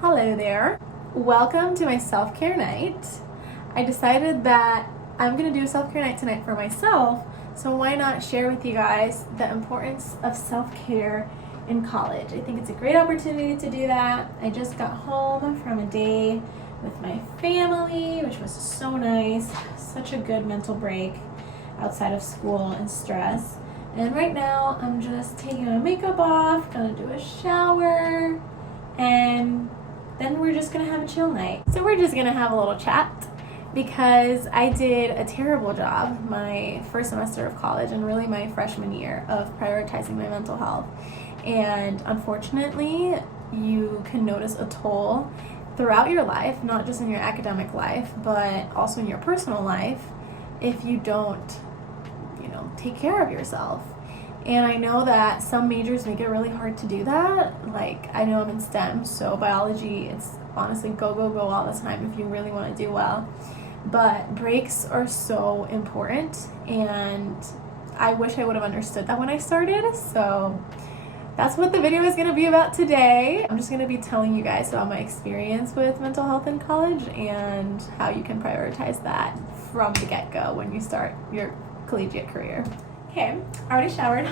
Hello there. Welcome to my self-care night. I decided that I'm gonna do a self-care night tonight for myself, so why not share with you guys the importance of self-care in college. I think it's a great opportunity to do that. I just got home from a day with my family, which was so nice. Such a good mental break outside of school and stress. And right now I'm just taking my makeup off, gonna do a shower, and then we're just gonna have a chill night. So we're just gonna have a little chat because I did a terrible job my first semester of college and really my freshman year of prioritizing my mental health. And unfortunately, you can notice a toll throughout your life, not just in your academic life, but also in your personal life if you don't, take care of yourself. And I know that some majors make it really hard to do that. Like, I know I'm in STEM, so biology, it's honestly go, go, go all the time if you really want to do well. But breaks are so important, and I wish I would have understood that when I started. So that's what the video is going to be about today. I'm just going to be telling you guys about my experience with mental health in college and how you can prioritize that from the get-go when you start your collegiate career. Okay, already showered.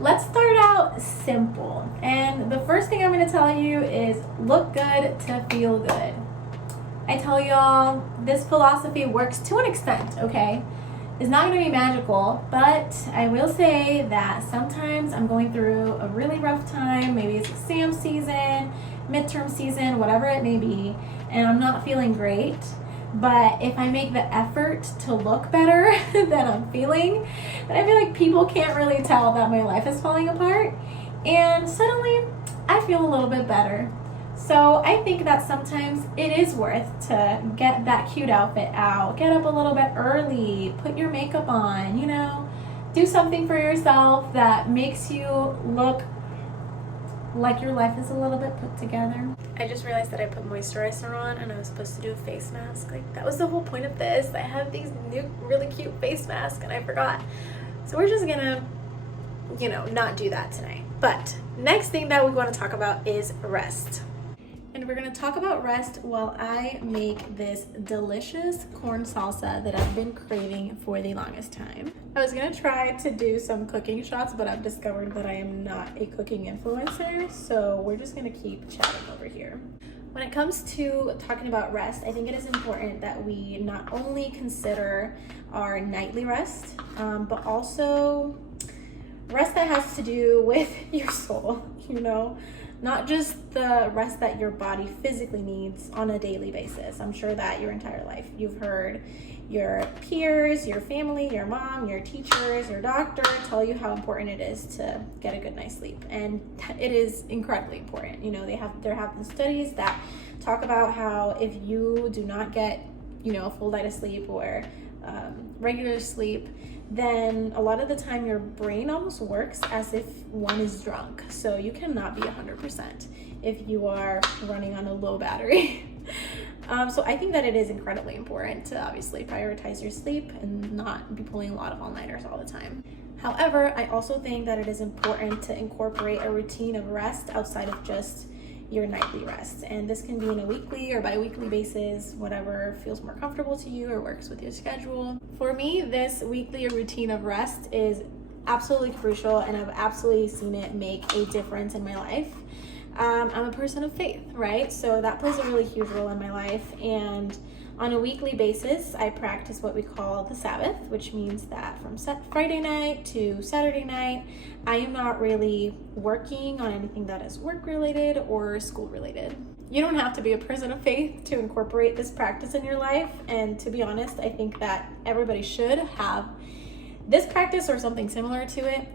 Let's start out simple. And the first thing I'm going to tell you is look good to feel good. I tell y'all, this philosophy works to an extent, okay? It's not going to be magical, but I will say that sometimes I'm going through a really rough time. Maybe it's exam season, midterm season, whatever it may be, and I'm not feeling great. But if I make the effort to look better than I'm feeling, then I feel like people can't really tell that my life is falling apart. And suddenly, I feel a little bit better. So I think that sometimes it is worth to get that cute outfit out, get up a little bit early, put your makeup on, do something for yourself that makes you look like your life is a little bit put together. I just realized that I put moisturizer on and I was supposed to do a face mask. Like, that was the whole point of this. I have these new really cute face masks and I forgot. So we're just gonna, not do that tonight. But next thing that we want to talk about is rest. And we're going to talk about rest while I make this delicious corn salsa that I've been craving for the longest time. I was going to try to do some cooking shots, but I've discovered that I am not a cooking influencer, so we're just going to keep chatting over here. When it comes to talking about rest, I think it is important that we not only consider our nightly rest, but also rest that has to do with your soul, not just the rest that your body physically needs on a daily basis. I'm sure that your entire life you've heard your peers, your family, your mom, your teachers, your doctor tell you how important it is to get a good night's sleep. And it is incredibly important. There have been studies that talk about how if you do not get, a full night of sleep or regular sleep, then a lot of the time your brain almost works as if one is drunk. So you cannot be 100% if you are running on a low battery. So I think that it is incredibly important to obviously prioritize your sleep and not be pulling a lot of all-nighters all the time. However, I also think that it is important to incorporate a routine of rest outside of just your nightly rest. And this can be on a weekly or bi-weekly basis, whatever feels more comfortable to you or works with your schedule. For me, this weekly routine of rest is absolutely crucial, and I've absolutely seen it make a difference in my life. I'm a person of faith, right? So that plays a really huge role in my life. And on a weekly basis, I practice what we call the Sabbath, which means that from Friday night to Saturday night, I am not really working on anything that is work-related or school-related. You don't have to be a person of faith to incorporate this practice in your life. And to be honest, I think that everybody should have this practice or something similar to it,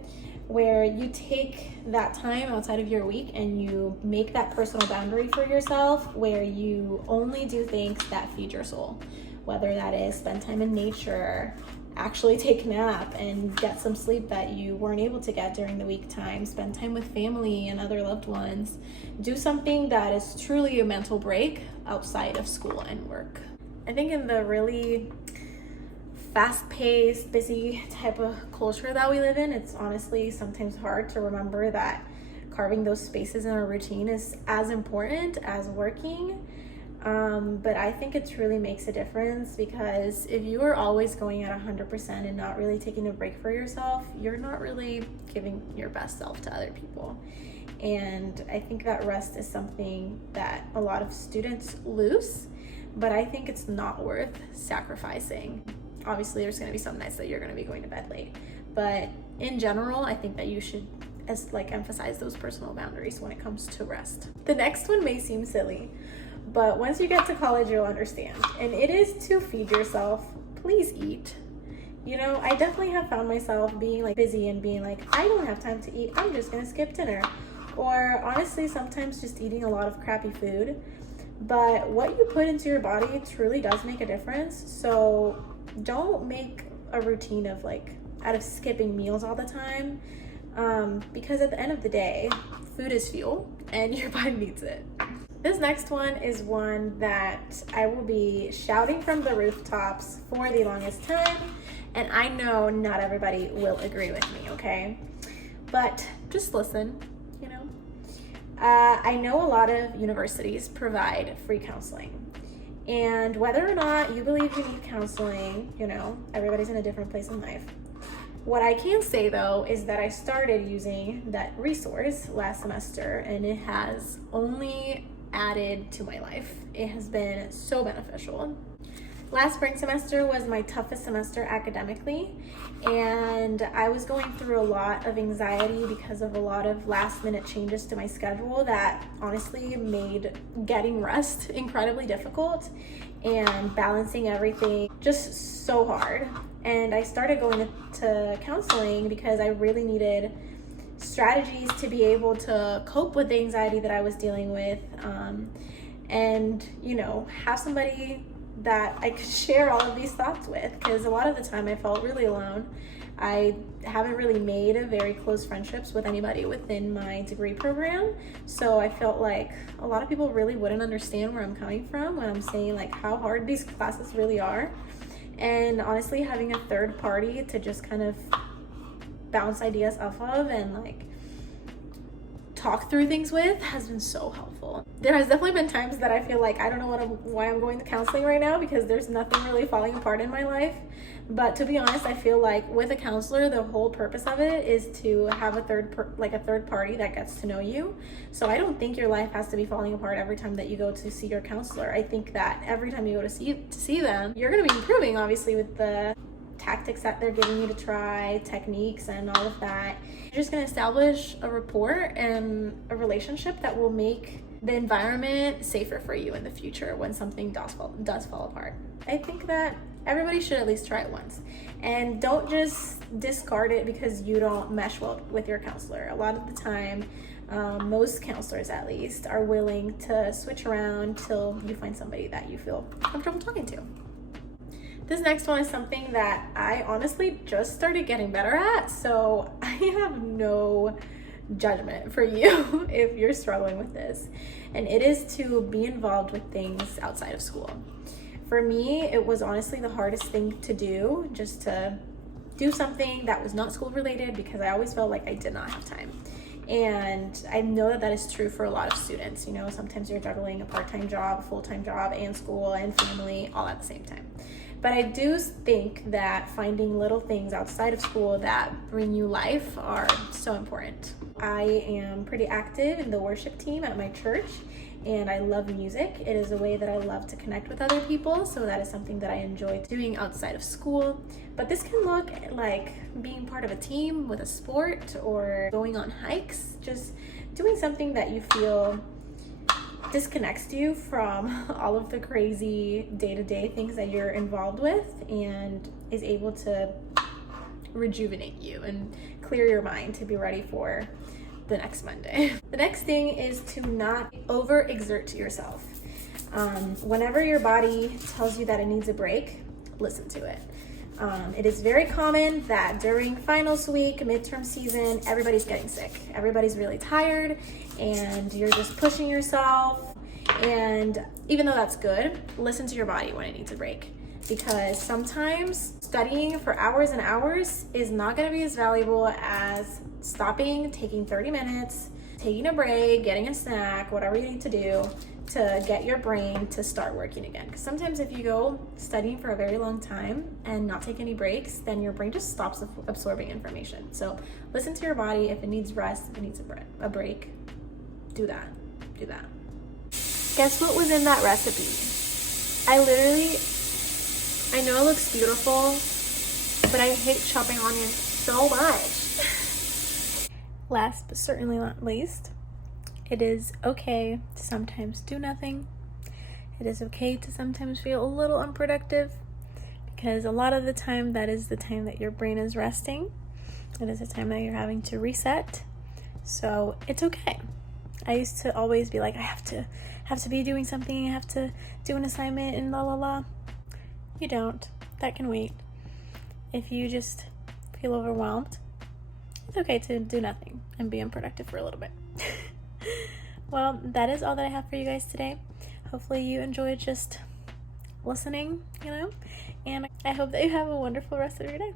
where you take that time outside of your week and you make that personal boundary for yourself where you only do things that feed your soul, whether that is spend time in nature, actually take a nap and get some sleep that you weren't able to get during the week time, spend time with family and other loved ones, do something that is truly a mental break outside of school and work. I think in the really fast-paced, busy type of culture that we live in, it's honestly sometimes hard to remember that carving those spaces in our routine is as important as working. But I think it really makes a difference, because if you are always going at 100% and not really taking a break for yourself, you're not really giving your best self to other people. And I think that rest is something that a lot of students lose, but I think it's not worth sacrificing. Obviously, there's going to be some nights that you're going to be going to bed late, but in general, I think that you should emphasize those personal boundaries when it comes to rest. The next one may seem silly, but once you get to college, you'll understand. And it is to feed yourself. Please eat. You know, I definitely have found myself being like busy and being like, I don't have time to eat, I'm just gonna skip dinner. Or honestly, sometimes just eating a lot of crappy food. But what you put into your body truly does make a difference. So don't make a routine of out of skipping meals all the time. Because at the end of the day, food is fuel and your body needs it. This next one is one that I will be shouting from the rooftops for the longest time, and I know not everybody will agree with me, okay? But just listen, you know. I know a lot of universities provide free counseling, and whether or not you believe you need counseling, you know, everybody's in a different place in life. What I can say though is that I started using that resource last semester, and it has only added to my life. It has been so beneficial. Last spring semester was my toughest semester academically, and I was going through a lot of anxiety because of a lot of last minute changes to my schedule that honestly made getting rest incredibly difficult and balancing everything just so hard. And I started going to counseling because I really needed strategies to be able to cope with the anxiety that I was dealing with, and you know, have somebody that I could share all of these thoughts with, because a lot of the time I felt really alone. I haven't really made very close friendships with anybody within my degree program, so I felt like a lot of people really wouldn't understand where I'm coming from when I'm saying how hard these classes really are. And honestly, having a third party to just kind of bounce ideas off of and talk through things with has been so helpful. There has definitely been times that I feel like I don't know why I'm going to counseling right now, because there's nothing really falling apart in my life. But to be honest, I feel like with a counselor, the whole purpose of it is to have a third party that gets to know you. So I don't think your life has to be falling apart every time that you go to see your counselor. I think that every time you go to see them, you're going to be improving, obviously, with the tactics that they're giving you to try, techniques and all of that. You're just going to establish a rapport and a relationship that will make the environment safer for you in the future when something does fall apart. I think that everybody should at least try it once, and don't just discard it because you don't mesh well with your counselor. A lot of the time, most counselors at least are willing to switch around till you find somebody that you feel comfortable talking to. This next one is something that I honestly just started getting better at, so I have no judgment for you if you're struggling with this. And it is to be involved with things outside of school. For me, it was honestly the hardest thing to do, just to do something that was not school related, because I always felt like I did not have time. And I know that is true for a lot of students. You know, sometimes you're juggling a part-time job, full-time job, and school and family all at the same time. But I do think that finding little things outside of school that bring you life are so important. I am pretty active in the worship team at my church, and I love music. It is a way that I love to connect with other people, so that is something that I enjoy doing outside of school. But this can look like being part of a team with a sport, or going on hikes, just doing something that you feel disconnects you from all of the crazy day-to-day things that you're involved with, and is able to rejuvenate you and clear your mind to be ready for the next Monday. The next thing is to not overexert yourself. Whenever your body tells you that it needs a break, listen to it. It is very common that during finals week, midterm season, everybody's getting sick. Everybody's really tired, and you're just pushing yourself. And even though that's good, listen to your body when it needs a break, because sometimes studying for hours and hours is not going to be as valuable as stopping, taking 30 minutes taking a break, getting a snack, whatever you need to do to get your brain to start working again. Because sometimes if you go studying for a very long time and not take any breaks, then your brain just stops absorbing information. So listen to your body. If it needs rest, if it needs a break, do that. Guess what was in that recipe? I know it looks beautiful, but I hate chopping onions so much. Last but certainly not least, it is okay to sometimes do nothing. It is okay to sometimes feel a little unproductive, because a lot of the time that is the time that your brain is resting. It is the time that you're having to reset. So it's okay. I used to always be like, I have to be doing something, I have to do an assignment and la la la. You don't. That can wait. If you just feel overwhelmed, it's okay to do nothing and be unproductive for a little bit. Well, that is all that I have for you guys today. Hopefully you enjoyed just listening, and I hope that you have a wonderful rest of your day.